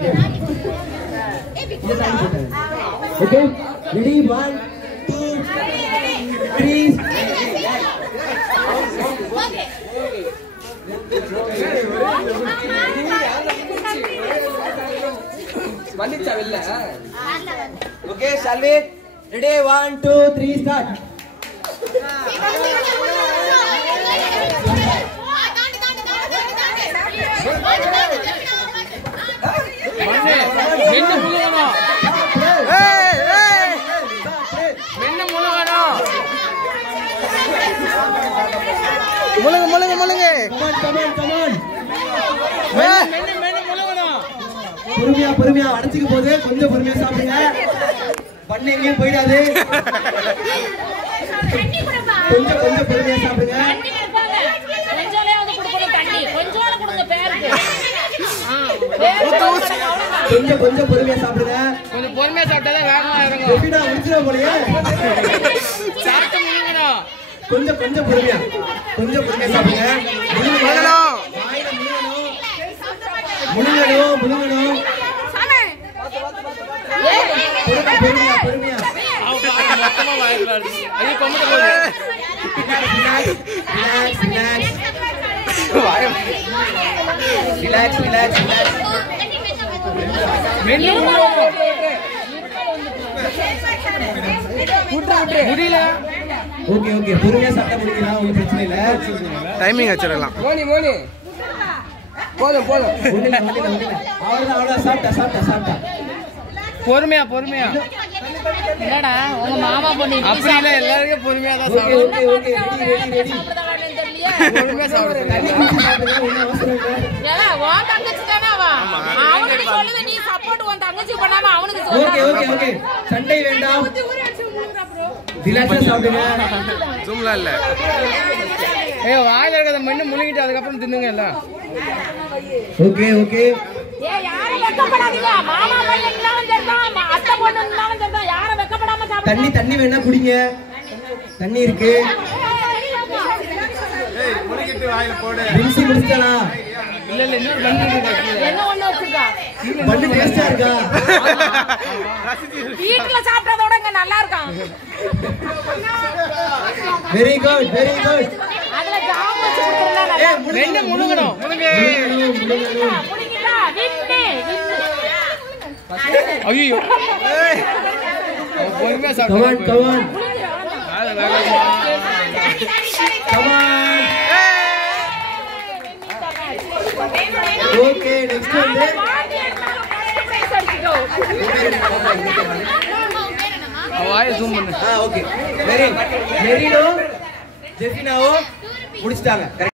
Okay, ready? 1, 2, 3. Okay, shall we? Ready? 1, 2, 3, start. பொறுமையா அடைச்சுக்க போகுது. கொஞ்சம் பொறுமையா சாப்பிடுங்க. பண்ண எங்கேயும் போயிடாது. கொஞ்சம் பொறுமையா சாப்பிடுங்க. கொஞ்சம் பொறுமையா சாப்பிடுங்க. கொஞ்சம் பொறுமையா சாப்பிட்டாதான் வேகமா இறங்கும். எப்படிடா முடிச்சிட போலயே. கொஞ்சம் பொறுமையா சாப்பிடுங்க. முழுங்கணும். பொறுமையா மொத்தமா வாயிடுறாரு. ஐயோ கொம்பு ரிலாக்ஸ். முடியல. ஓகே பொறுமையா சாப்பிட்டா முடிக்கலாம். ஒன்றும் பிரச்சனை இல்லை. டைமிங் வச்சிடலாம். மோனி போதும் அவ்வளோதான் சாப்பிட்டா. பொறுமையா என்னடா உங்க மாமா பொண்ணு அப்படி இல்ல, எல்லாருக்கும் பொறுமையா தான் ஓகே ரெடி. பொறுமையா சாப்பிடுறேன். ஓகே சண்டை வேண்டாம். ரிலாக்ஸா சாப்பிடுங்க. ஜூம்லாம் இல்ல. வாயில இருக்கிறத மண்ணு முழுங்கிட்டு அதுக்கப்புறம் தின்னுங்க எல்லாம். ஓகே தண்ணி வேணா குடிங்க. தண்ணி இருக்கு. மிக்ஸி முடிச்சா இல்ல இன்னொரு பண்ணு டேஸ்டா இருக்கா? வீட்டுல சாப்பிட்டதோட இங்க நல்லா இருக்கும். Very good. அதுல ஜாம் வச்சு கொடுத்தா ரெண்டு முழுங்கணும். புடிங்கடா வின்னு. ஐயோ பொறுமையா சாப்பிடு. Come on. Okay, next one. வாயை ஜூம் பண்ணு. ஓகே. மெரினோ ஜெஃபினாவோ முடிச்சிட்டாங்க.